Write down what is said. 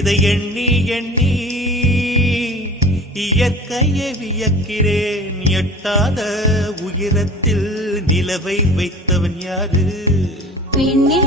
இதை எண்ணி எண்ணி இயற்கையை வியக்கிறேன். எட்டாத உயரத்தில் நிலவை வைத்தவன் யாரு? பெண்ணே